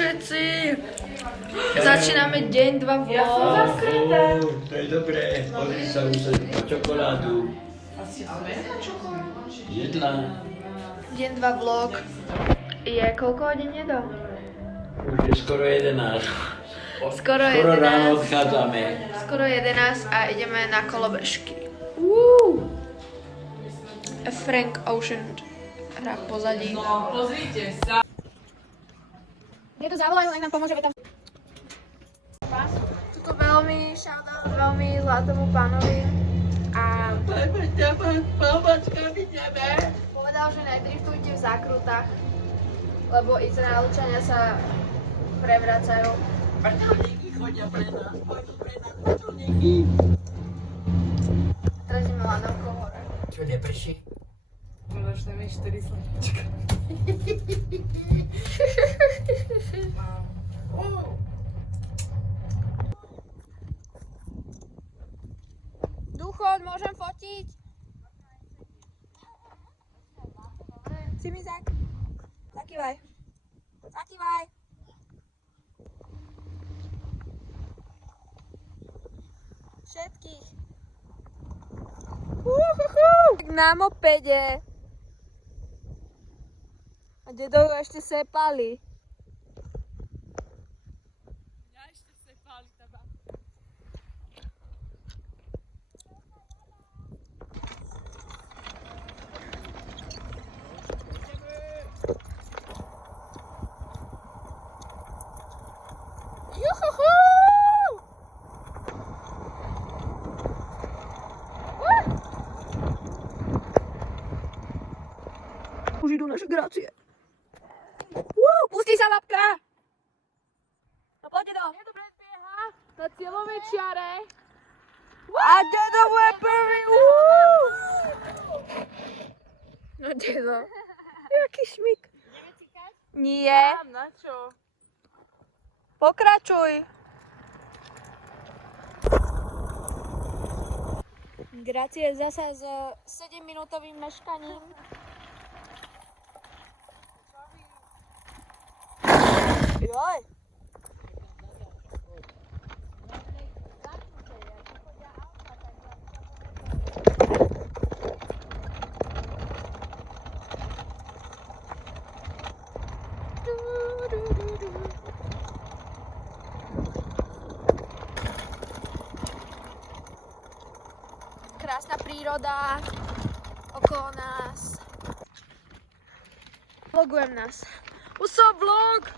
všetci. Začíname deň 2 vlog. Ja som zaskrytá. To je dobré. Pozri sa už na čokoládu. Asi sme na čokoládu? Jedna. Deň 2 vlog. Je koľko hodín je to? Už je skoro 11. Skoro ráno 11. odchádzame. Skoro 11 a ideme na kolobežky. Frank Ocean hrá v pozadí. No, pozrite sa. Je to zavolajú, nech nám pomôže tam. Tuto veľmi shoutout veľmi zlatému pánovi a povedal, že nedriftujte v zákrutách, lebo Izraelčania sa prevracajú. Teraz ideme lanovkou hore. Čo neprší? Začne mi 4 slnečka. Duchod, môžem fotiť? Si mi zakývaj. Zakývaj. Všetkých. Na mopede. A dedo ešte sepali. Ja ešte sepali teba. Juhuhu! Už idú naše grácie. Pustí sa, babka! No poďte do. Dedo predbieha na cieľovej čiare. A dedo bude prvý. No dedo. Jaký šmik. Ideme cikať? Nie. Na čo? Pokračuj. Grácie zasa s 7-minútovým meškaním. Joj. Krásna príroda okolo nás. Vlogujem nás. What's up, vlog?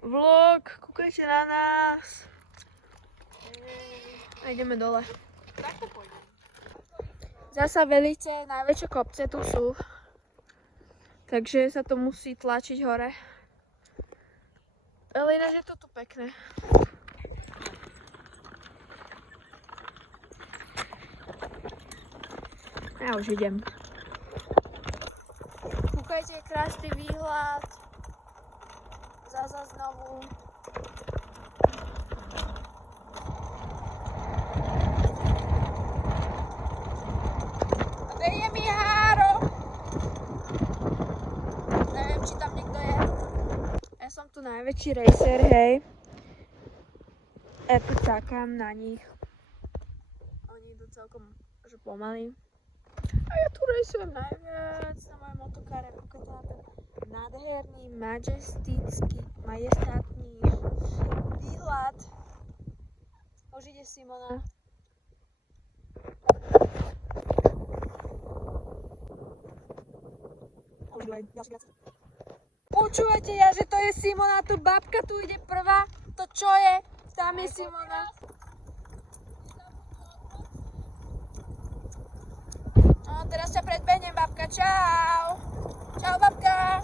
Vlog, kúkajte na nás. A ideme dole. Takto pôjdem. Zasa velice najväčšie kopce tu sú. Takže sa to musí tlačiť hore. Ale ináč je to tu pekné. Ja už idem. Kúkajte, krásny výhľad. Zasa znovu. Veje mi háro. Neviem, či tam niekto je. Ja som tu najväčší racer, hej. Ja tu čakám na nich. Oni idú celkom že pomaly. A ja tu racujem najviac na mojom motokáre. Kúkajte na ten nádherný, majestátny výhľad. Už ide Simona. Počúvajte, ja, že to je Simona, tu babka tu ide prvá. To čo je? Tam je Simona. No, teraz ťa predbehnem, babka. Čau. Čau, babka.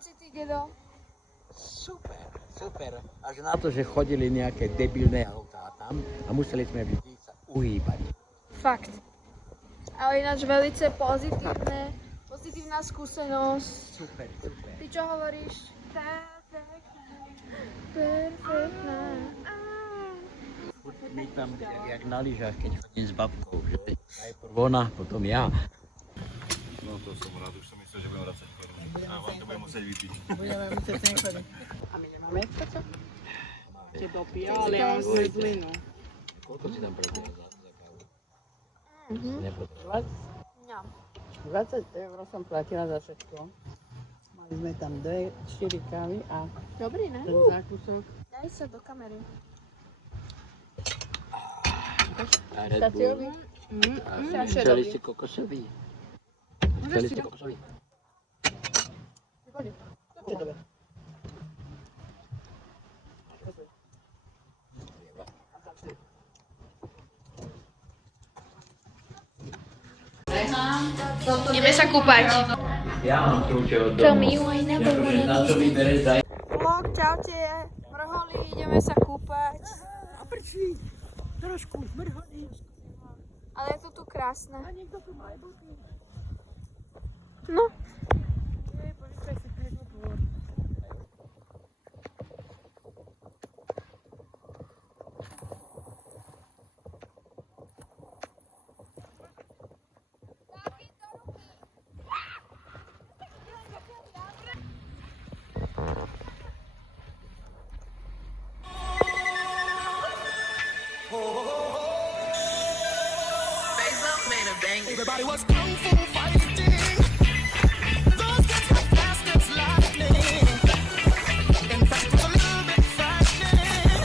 pocity, dedo? Super, super. Až na to, že chodili nejaké debilné autá tam a museli sme vždy sa uhýbať. Fakt. Ale ináč velice pozitívna skúsenosť. Super, super. Ty čo hovoríš? Perfektná. My tam, jak na lyžách, keď chodím s babkou, že? Najprv ona, potom ja. No to som rád, už som myslel, že budem vracať korunu. A vám to budem musieť vypiť. Budeme musieť sem chodiť. A my nemáme espresso? Ste dopíja, ale ja mám zlinu. Koľko si tam predtým za kávu? Mhm. Nepotreboval? No. 20 € som platila za všetko. Mali sme tam 4 kávy a Dobrý, ne? ten zákusok. Daj sa do kamery. A Red Staciový? Bull. A Strašne chceli dobrý. ste kokosový? Chceli ste kokosový? To je dobre. Ideme sa kúpať. Ja mám kľúče od Tell domu. me why never Akože na čo mi bereš daj. Vlog, čaute. Mrholi, ideme sa kúpať. A prčí, trošku mrhoný. Ale je to tu krásne. A niekto tu má aj boky. No. Jej, počkaj si tento dvor. Everybody was kung fu fighting. Those kids were fast as lightning. In fact, it was a little bit frightening.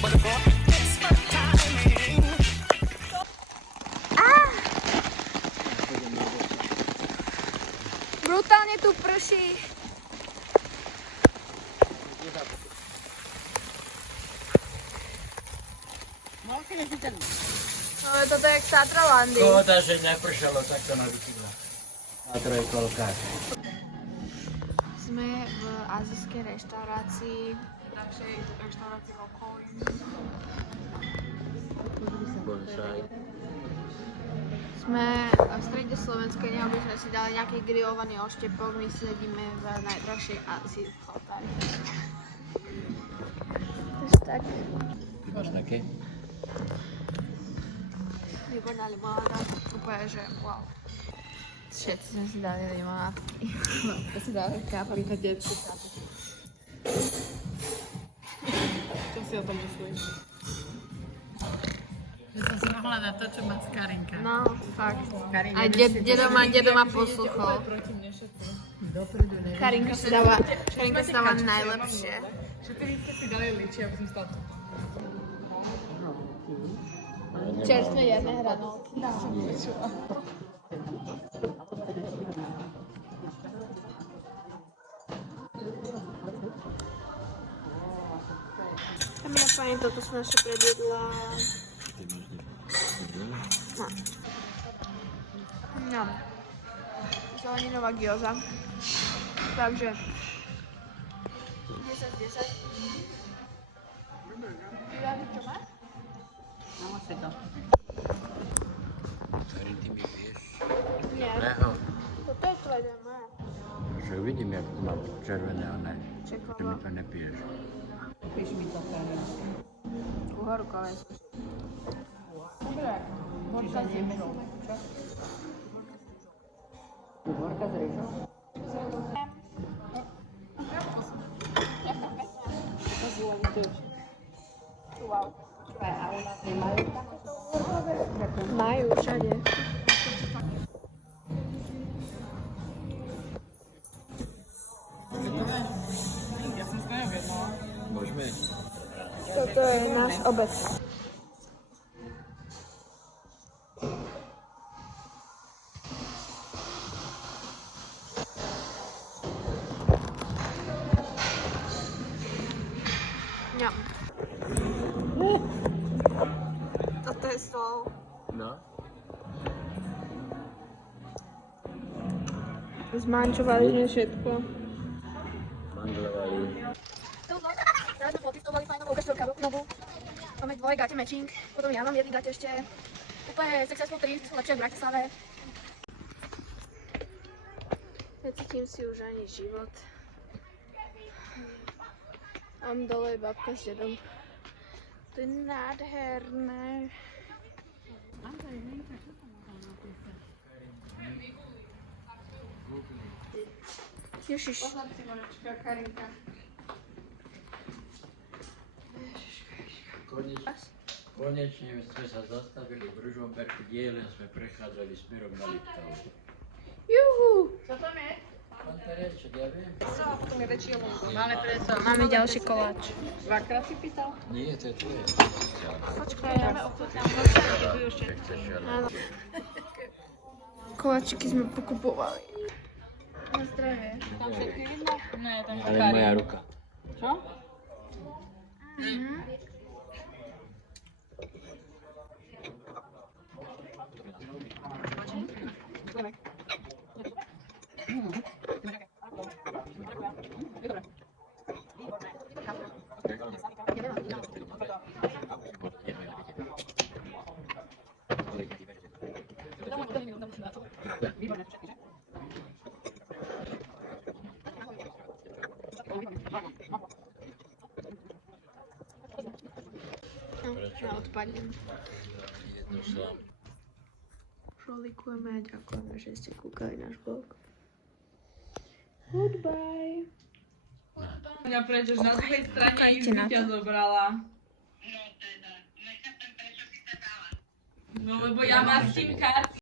But the boy takes my timing. Brutálne tu prší. No, keď si ten... Ale toto je jak Tatralandy. Škoda, že nepršalo takto na bicykle. A trojkolkách. Sme v azijskej reštaurácii. Našej reštaurácii v okolí. Bonsai. Sme v strede Slovenska, aby sme si dali nejaký grillovaný oštepok. My sedíme v najdrahšej azijskej chaltári. Takže tak. Ty máš také? Výborná limonáda. Úplne, že wow. Všetci sme si dali limonádky. To si dá kápali na detskú kápu. Čo si o tom myslíš? Že som si mohla na to, čo má Karinka. No, fakt. Karinka, A dedo ma posluchol. proti mne všetci. Dopredu neviem. Karinka si dáva najlepšie. Že ty keď si dali liči, aby som stala. Čerstvé jarné hranolky. Tam je fajn, toto sú naše predjedlá. No. No. Zeleninová gyoza. Takže 10 z 10. Čo máš? Mám asi to. Karin, ty mi vieš? Nie. Neho. Toto je tvoje doma. Že uvidím, jak to má červené a ne. Čekala. Že mi to nepiješ. Píš mi to, Karin. Uhorkové. Dobre. Čiže nemysl. Čo? Uhorka s rýžou? Wow. A u nás nemajú takéto uhorkové? Majú všade. Ja som s neobjednala. Môžeme? Toto je náš obed. Ňam. Toto je stôl. No. Zmančovali sme všetko. svoju kabelku. Máme dvoje gate matching, potom ja mám jedný gate ešte úplne successful thrift, lepšie v Bratislave. Necítim si už ani život. Tam dole je babka s dedom. To je nádherné. Ježiš. Konečne sme sa zastavili v Ružomberku diele a sme prechádzali smerom na Liptov. Juhu. Pantereček, ja viem. Máme preto. Máme ďalší koláč. Dvakrát si pýtal? Nie, to je tvoje. Počkaj, áno. Koláčiky sme pokupovali. Na zdravie. Ale moja ruka. Čo? Ja odpadnem. Jedno sa. Šolikujeme a ďakujeme, že ste kúkali náš vlog. Goodbye. Mňa prečo, že na druhej strane ich Kúkajte na ťa to. zobrala. No lebo ja mám s tým karty.